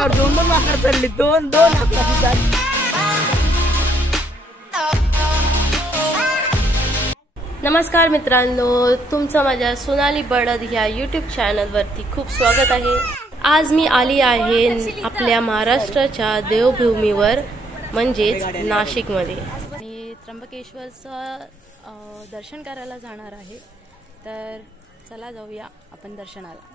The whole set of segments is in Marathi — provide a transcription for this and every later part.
खांद्यावर दोन दोन माकड चढली, दोन दोन नमस्कार मित्रांनो, तुमचं माझ्या सोनाली बडद ह्या यूट्यूब चॅनलवरती खूप स्वागत आहे। आज मी आली आहे आपल्या महाराष्ट्राच्या देवभूमीवर म्हणजेच नाशिकमध्ये। मी त्र्यंबकेश्वरचं दर्शन करायला जाणार आहे, तर चला जाऊया आपण दर्शनाला।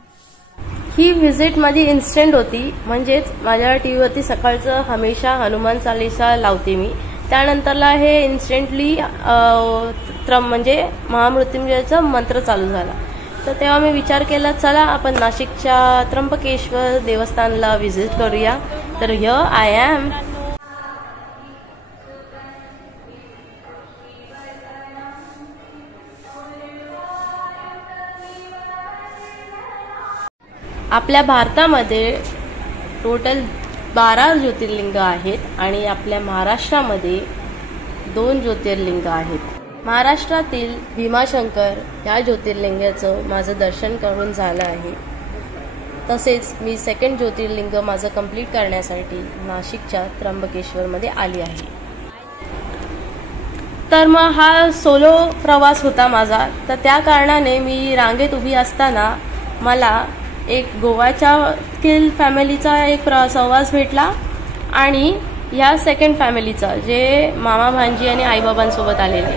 ही व्हिजिट माझी इन्स्टंट होती, म्हणजेच माझ्या टीव्हीवरती सकाळचं हमेशा हनुमान चालीसा लावते मी, त्यानंतरला हे इन्स्टंटली म्हणजे महामृत्युंजयचा मंत्र चालू झाला। तर तेव्हा मी विचार केला, चला आपण नाशिकच्या त्र्यंबकेश्वर देवस्थानला व्हिजिट करूया। तर हिअर आय एम। आपल्या भारतामध्ये टोटल 12 ज्योतिर्लिंग आहेत आणि आपल्या महाराष्ट्रामध्ये 2 ज्योतिर्लिंग आहेत। महाराष्ट्रातील भीमाशंकर या ज्योतिर्लिंगाचं माझं दर्शन करून झालं आहे। तसेच मी सेकंड ज्योतिर्लिंग माझं कंप्लीट करण्यासाठी नाशिकच्या त्र्यंबकेश्वरमध्ये आली आहे। तर मग हा सोलो प्रवास होता माझा, तर त्या कारणाने मी रांगेत उभी असताना मला एक गोवाच्या फॅमिलीचा एक सहवास भेटला आणि ह्या सेकंड फॅमिलीचा, जे मामा भांजी आणि आईबाबांसोबत आलेले।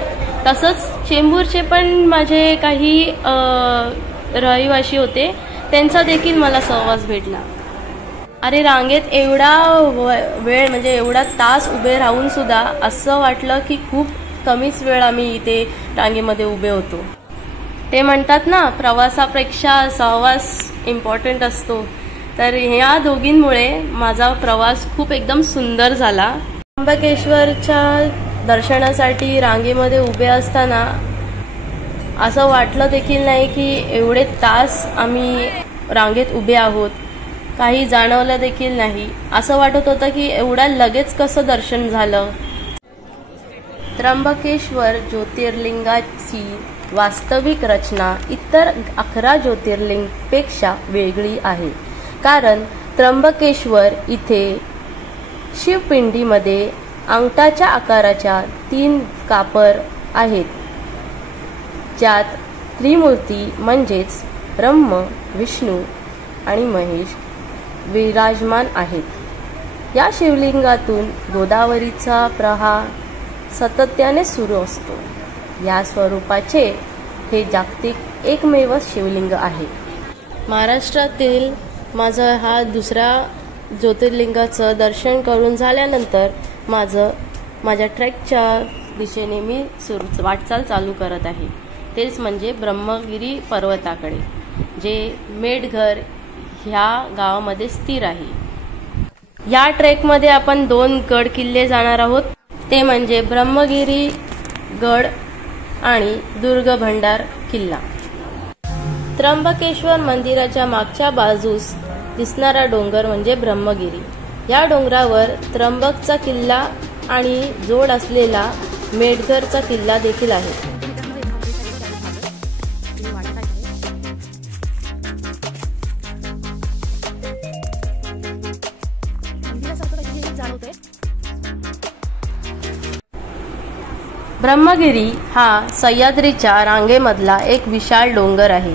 तसंच चेंबूरचे पण माझे काही रहिवासी होते, त्यांचा देखील मला सहवास भेटला। अरे रांगेत एवढा वेळ म्हणजे एवढा तास उभे राहून सुद्धा असं वाटलं की खूप कमीच वेळ आम्ही इथे रांगेमध्ये उभे होतो। ते म्हणतात ना, प्रवासापेक्षा सहवास इम्पॉर्टंट असतो, तर ह्या दोघींमुळे माझा प्रवास खूप एकदम सुंदर झाला। त्र्यंबकेश्वरच्या दर्शनासाठी रांगेमध्ये उभे असताना असं वाटलं देखील नाही की एवढे तास आम्ही रांगेत उभे आहोत, काही जाणवलं देखील नाही। असं वाटत होतं की एवढ्या लगेच कसं दर्शन झालं। त्र्यंबकेश्वर ज्योतिर्लिंगाची वास्तविक रचना इतर 11 ज्योतिर्लिंगपेक्षा वेगळी आहे, कारण त्र्यंबकेश्वर इथे शिवपिंडीमध्ये अंगठाच्या आकाराच्या 3 कापर आहेत, ज्यात त्रिमूर्ती म्हणजेच ब्रह्म, विष्णू आणि महेश विराजमान आहेत। या शिवलिंगातून गोदावरीचा प्रवाह सातत्याने सुरू असतो। या स्वरूपाचे हे जागतिक एकमेव शिवलिंग आहे। महाराष्ट्रातील माझं हा दुसरा ज्योतिर्लिंगाचं दर्शन करून झाल्यानंतर माझ्या ट्रेकच्या दिशेने मी वाटचाल चालू करत आहे, तेच म्हणजे ब्रह्मगिरी पर्वताकडे, जे मेडघर ह्या गावामध्ये स्थिर आहे। या ट्रेकमध्ये आपण 2 गड किल्ले जाणार आहोत, ते म्हणजे ब्रह्मगिरी गड आणि दुर्ग भंडार किल्ला। त्र्यंबकेश्वर मंदिराच्या मागच्या बाजूस दिसणारा डोंगर म्हणजे ब्रह्मगिरी। या डोंगरावर त्र्यंबकचा किल्ला आणि जोड असलेला मेडघरचा किल्ला देखील आहे। ब्रह्मगिरी हा सह्याद्रीच्या रांगेमधला एक विशाल डोंगर आहे।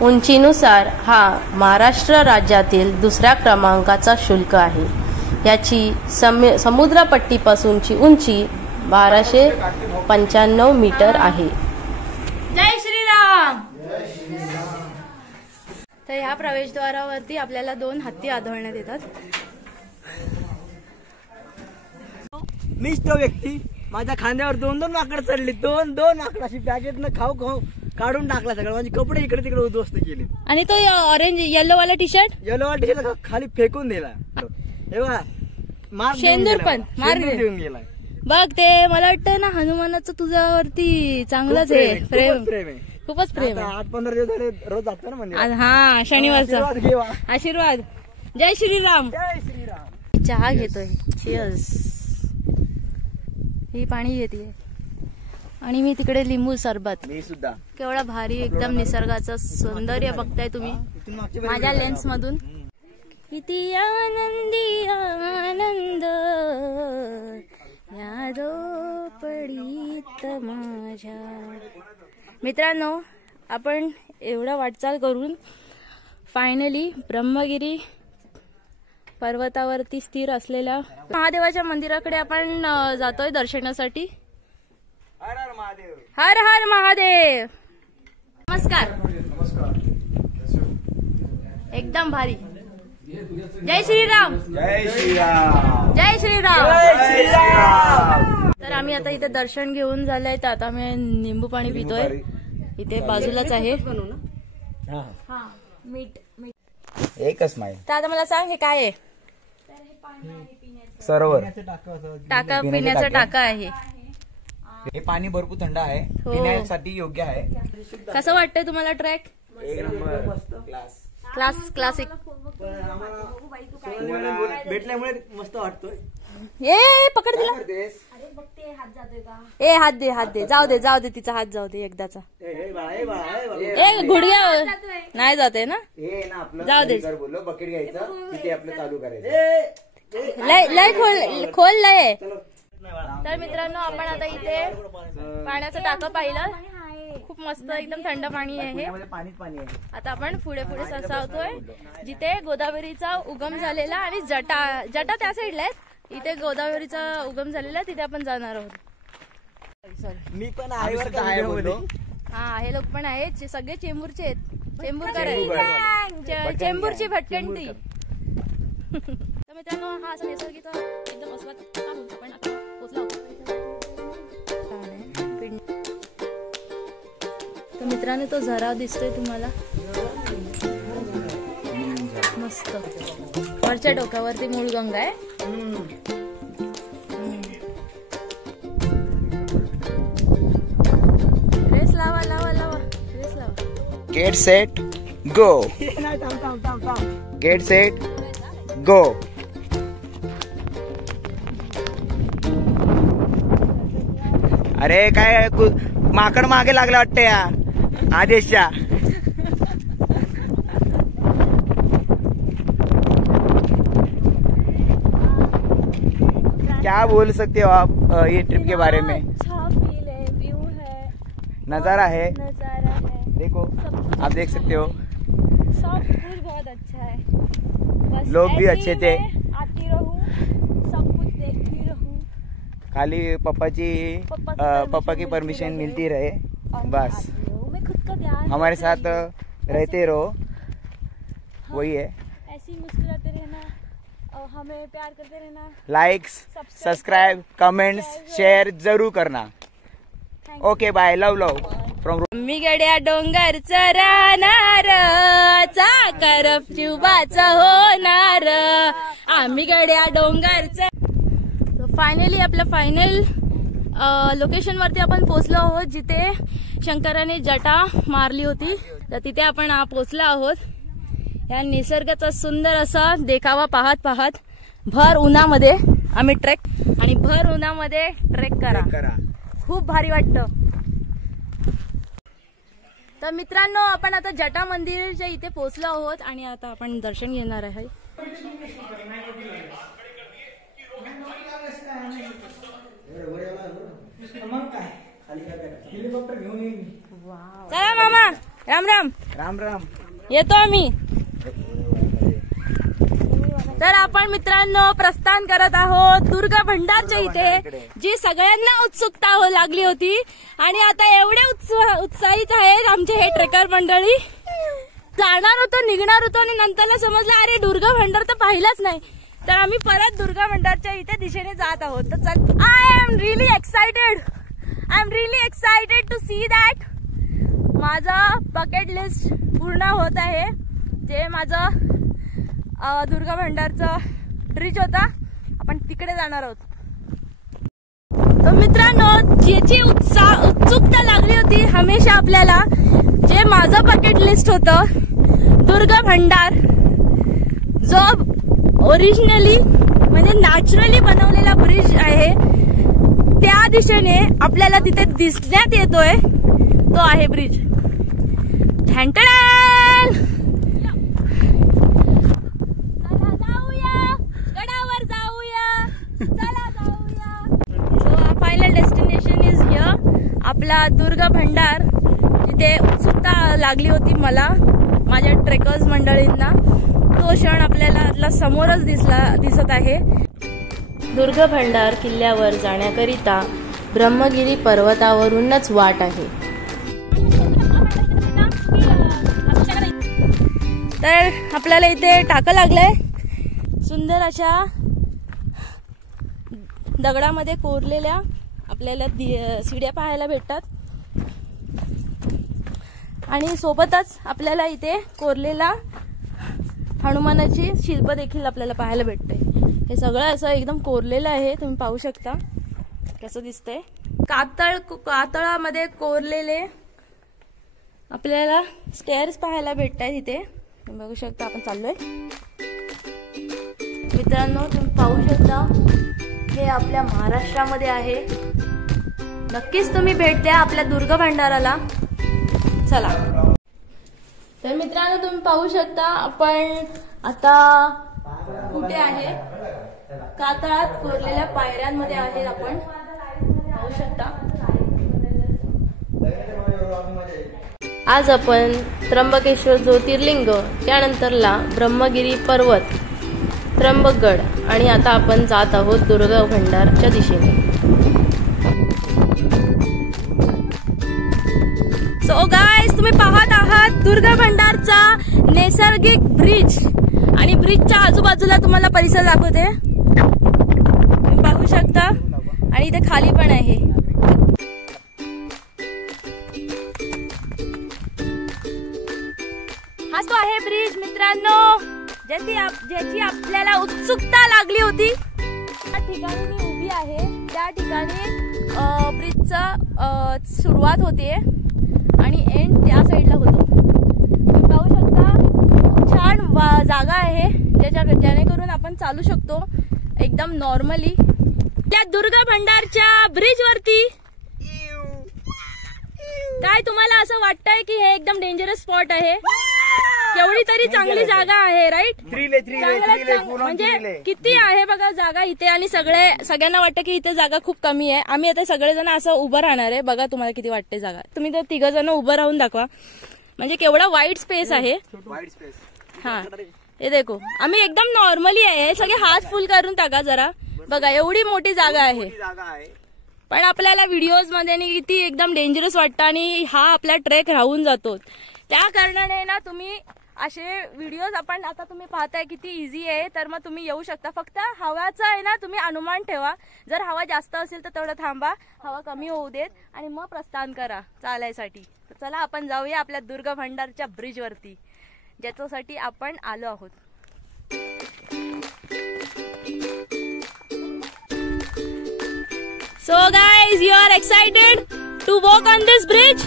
उंचीनुसार हा महाराष्ट्र राज्यातील 2ऱ्या क्रमांकाचा शुल्क आहे। याची समुद्रपट्टीपासूनची उंची 1295 मीटर आहे। जय श्रीराम। तर ह्या प्रवेशद्वारावरती आपल्याला 2 हत्ती आढळण्यात येतात। मीच तो व्यक्ती, माझ्या खांद्यावर 2-2 माकड चढली, 2-2 माकड अशी बॅगेतनं खाऊ काढून टाकला सगळं, माझे कपडे इकडे तिकडे उद्ध्वस्त केले। आणि तो ऑरेंज येलो वाला टी शर्ट खाली फेकून दिला। हे बघा, शेंदूर पण मार देऊन गेला। बघ, ते मला वाटतं ना, हनुमानाचं तुझ्यावरती चांगलंच आहे प्रेम आहे, खूपच प्रेम आहे। 8-15 दिवस झाले रोज जातो ना म्हणजे। हा, शनिवारचा आशीर्वाद। जय श्रीराम। जय श्रीराम। चहा घेतोय, चिअर्स। ही पाणी घेते आणि मी तिकडे लिंबू सरबत। मी सुद्धा। केवढा भारी एकदम निसर्गाचं सौंदर्य बघताय तुम्ही माझ्या लेन्स मधून। किती आनंदी आनंद या झोपडीत माझ्या. मित्रांनो, आपण एवढा वाटचाल करून फायनली ब्रह्मगिरी पर्वतावरती स्थिर असलेल्या महादेवाच्या मंदिराकडे आपण जातोय दर्शनासाठी. हर हर महादेव. हर हर महादेव. नमस्कार. एकदम भारी. जय श्रीराम. जय श्रीराम. जय श्रीराम. जय श्रीराम. तर आम्ही आता इथे दर्शन घेऊन झालंय, तर आता आम्ही निंबू पाणी पितोय. इथे बाजूलाच आहे. मीठ एकच नाही. तर आता मला सांग, हे काय आहे? सरोवर टाका, पिण्याचा टाका आहे. हे पाणी भरपूर थंड आहे, हो. पिण्यासाठी योग्य आहे. कसं वाटतंय तुम्हाला ट्रॅक? एक नंबर क्लास. क्लासिक. भेटल्यामुळे मस्त वाटतोय. ए पकड दिला. ए हात दे. जाऊ दे तिचा हात जाऊ दे एकदाचा. ए गुडघ्या नाही जाते ना. हे ना आपलं जाऊ दे. बोललो बकेट घ्यायचं, तिथे आपलं चालू करायचं. लय खोल लय. तर मित्रांनो, आपण आता इथे पाण्याचं टाकं पाहिलं. खूप मस्त एकदम थंड पाणी आहे. पाणीच पाणी आहे. आता आपण पुढे सरसावतोय जिथे गोदावरीचा उगम झालेला आणि जटा त्या साईडला आहेत. इथे गोदावरीचा उगम झालेला, तिथे आपण जाणार आहोत. सॉरी, मी पण आहे बोललो. हा, हे लोक पण आहेत. सगळे चेंबूरचे आहेत. चेंबूरकर आहेत. चेंबूरची भटकंती. तर मित्रांनो, हा असा नैसर्गिक एकदम अस्वाद आपण आता पोहोचलो आहोत. तर मित्रांनो, तो झरा दिसतोय तुम्हाला मस्त. वरच्या डोक्यावरती मूळगंगा आहे. रेस लावा. रेस लावा. Get set go. Get set go. अरे काय माकड मागे लागला वाटतं या आदेशच्या. क्या बोल सकते हो आप ये ट्रिप के बारे में? अच्छा फील है, व्यू है, नजारा है, देखो आप देख सकते हो. सब कुछ बहुत अच्छा है. बस लोग भी ऐसे अच्छे ही थे. मैं आती रहूं, सब कुछ देखती रहूं. खाली पापा की परमिशन मिलती रहे बस. मैं खुद का ध्यान हमारे साथ रहते रहो. वही है. ऐसे ही मुस्कुराते रहना और हमें प्यार करते रहना. लाइक्स, सब्सक्राइब, कमेंट्स, शेअर जरूर करना. Okay bye. Love from. मी गड्या डोंगरचा राहणार, चाकर शिवबाचा होणार. आम्ही गड्या डोंगरचा. फायनली आपल्या फायनल लोकेशन वरती आपण पोहोचलो आहोत, जिथे शंकराने जटा मारली होती. तर तिथे आपण पोहोचलो आहोत. या निसर्गाचा सुंदर असा देखावा पाहत भर उन्हामध्ये आम्ही ट्रेक, आणि भर उन्हामध्ये ट्रेक करा. खूप भारी वाटतं. तर मित्रांनो, आपण आता जटा मंदिरच्या इथे पोहोचलो आहोत आणि आता आपण दर्शन घेणार आहे. चला मामा, राम राम. राम राम. येतो आम्ही. तर आपण मित्रांनो प्रस्थान करत आहोत दुर्गा भंडारच्या इथे, जी सगळ्यांना उत्सुकता लागली होती. आणि आता एवढे उत्साहित आहेत आमचे हे ट्रेकर मंडळी. जाणार होतो, निघणार होतो, आणि नंतरला समजलं अरे दुर्गा भंडार तर पाहिलाच नाही. तर आम्ही परत दुर्गा भंडारच्या इथे दिशेने जात आहोत. तर चल, I am really excited to see that. माझं बकेट लिस्ट पूर्ण होत आहे, जे माझं दुर्गा भंडारचं ट्रिच होता. आपण तिकडे जाणार आहोत. तर मित्रांनो, ज्याची उत्सुकता लागली होती हमेशा आपल्याला, जे माझं बकेट लिस्ट होतं दुर्गा भंडार, जो ओरिजिनली म्हणजे नॅचरली बनवलेला ब्रिज आहे, त्या दिशेने आपल्याला तिथे दिसण्यात येतोय. तो आहे ब्रिज. आपला दुर्गा भंडार, जिथे उत्सुकता लागली होती मला माझ्या ट्रेकर्स मंडळींना, तो क्षण आपल्याला समोरच दिसत आहे. दुर्गा भंडार किल्ल्यावर जाण्याकरिता ब्रह्मगिरी पर्वतावरूनच वाट आहे. तर आपल्याला इथे टाका लागलाय. सुंदर अशा दगडामध्ये कोरलेल्या आपल्याला शिड्या पाहायला भेटतात आणि सोबतच आपल्याला इथे कोरलेला हनुमानाची शिल्प देखील आपल्याला पाहायला भेटते. हे सगळं असं एकदम कोरलेलं आहे, तुम्ही पाहू शकता कसं दिसतंय. कातळामध्ये कोरलेले आपल्याला स्टेअर्स पाहायला भेटतात इथे, तुम्ही बघू शकता. आपण चाललोय मित्रांनो, तुम्ही पाहू शकता हे आपल्या महाराष्ट्रामध्ये आहे. नक्कीच तुम्ही भेट द्या आपल्या दुर्गा भंडाराला. चला तर मित्रांनो, तुम्ही पाहू शकता आपण आता कुठे आहे, कातळात कोरलेल्या पायऱ्यांमध्ये आहेत. आपण पाहू शकता. आज आपण त्र्यंबकेश्वर ज्योतिर्लिंग, त्यानंतरला ब्रह्मगिरी पर्वत, त्र्यंबकगड आणि आता आपण जात आहोत दुर्गा भंडारच्या दिशेने. सो गाइस, तुम्ही पाहत आहात दुर्गा भंडारचा नैसर्गिक ब्रिज आणि ब्रिजच्या आजूबाजूला तुम्हाला परिसर दाखवते, तुम्ही पाहू शकता. आणि इथे खाली पण आहे. हा तो आहे ब्रिज मित्रांनो, ज्याची आपल्याला उत्सुकता लागली होती. त्या ठिकाणी मी उभी आहे. त्या ठिकाणी ब्रिजचा सुरुवात होते आणि एंड त्या साईडला होतो. तुम्ही पाहू शकता खूप छान जागा आहे जेणेकरून आपण चालू शकतो एकदम नॉर्मली. त्या दुर्गा भंडारच्या ब्रिज वरती काय तुम्हाला असं वाटतंय की हे एकदम डेंजरस स्पॉट आहे? एवढी तरी चांगली जागा आहे, राईट? म्हणजे किती आहे बघा जागा इथे. आणि सगळ्यांना वाटतं की इथे जागा खूप कमी आहे. आम्ही आता सगळेजण असं उभं राहणार आहे. बघा तुम्हाला किती वाटते जागा. तुम्ही तर 3 जण उभं राहून दाखवा, म्हणजे केवढा वाईड स्पेस आहे. हा हे देखो, आम्ही एकदम नॉर्मली आहे. सगळे हात फुल करून टाका जरा. बघा एवढी मोठी जागा आहे, पण आपल्याला व्हिडिओज मध्ये किती एकदम डेंजरस वाटतं आणि हा आपला ट्रेक राहून जातो. त्या कारणाने ना तुम्ही असे व्हिडिओज आपण आता तुम्ही पाहताय किती इझी आहे, तर मग तुम्ही येऊ शकता. फक्त हवाचा आहे ना तुम्ही अनुमान ठेवा. जर हवा जास्त असेल तर तेवढं थांबा, हवा कमी होऊ देत आणि मग प्रस्थान करा चालायसाठी. तर चला आपण जाऊया आपल्या दुर्गा भंडारच्या ब्रिज वरती, ज्याच्यासाठी आपण आलो आहोत. So guys, you are excited to walk on this bridge?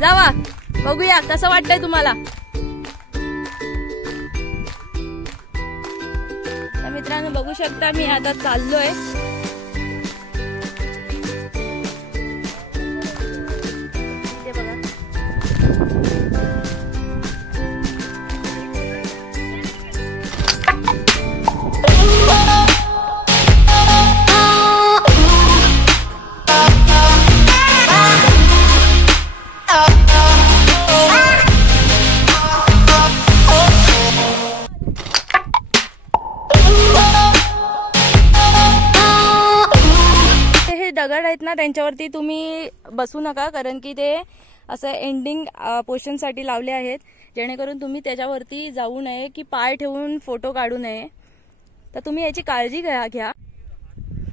जावा बघूया कसं वाटतंय तुम्हाला. तर मित्रांनो बघू शकता मी आता चाललोय. ते बघा दगड आहेत ना त्यांच्यावरती तुम्ही बसू नका, कारण की ते असं एंडिंग पोर्शन साठी लावले आहेत, जेणेकरून तुम्ही त्याच्यावरती जाऊ नये की पाय ठेवून फोटो काढू नये. तर तुम्ही याची काळजी घ्या.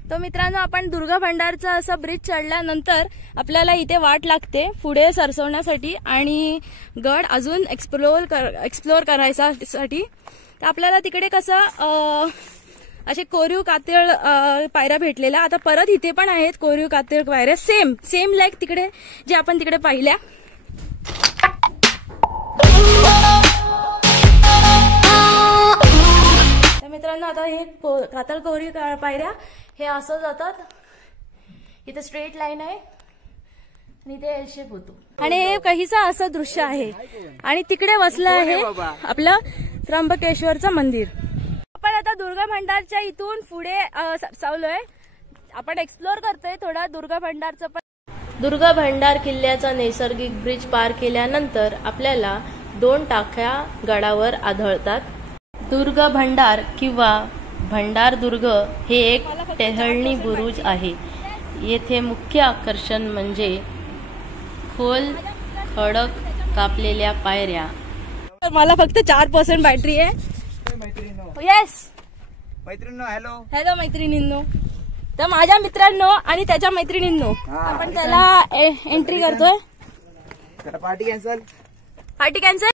तर मित्रांनो आपण दुर्गा भंडारचा असा ब्रिज चढल्यानंतर आपल्याला इथे वाट लागते पुढे सरसवण्यासाठी आणि गड अजून एक्सप्लोर करायसाठी. तर आपल्याला तिकडे कसं असे कोरीव कातळ पायऱ्या भेटलेल्या. आता परत इथे पण आहेत कोरीव कातळ पायऱ्या, सेम लाईक तिकडे जे आपण तिकडे पाहिल्या. तर मित्रांनो आता हे कातळ कोरीव पायऱ्या हे असं जातात. इथे स्ट्रेट लाईन आहे आणि इथे एल शेप होतो आणि हे काहीसा असं दृश्य आहे. आणि तिकडे वसलं आहे आपलं त्र्यंबकेश्वरचं मंदिर. आपण आता दुर्गा भंडारच्या इथून पुढे सरसावलोय. आपण एक्सप्लोर करतोय थोडा दुर्गा भंडारचं पण. दुर्ग भंडार किल्ल्याचा नैसर्गिक ब्रिज पार केल्यानंतर आपल्याला 2 टाक्या गडावर आढळतात. दुर्ग भंडार किंवा भंडार दुर्ग हे एक टेहळणी बुरुज आहे. येथे मुख्य आकर्षण म्हणजे खोल खडक कापलेल्या पायऱ्या. मला फक्त 4% बॅटरी आहे. येस मैत्रिणींनो, हॅलो हॅलो मैत्रिणींनो. तर माझ्या मित्रांनो आणि त्याच्या मैत्रिणींनो आपण त्याला एंट्री करतोय. Party cancel. Party cancel.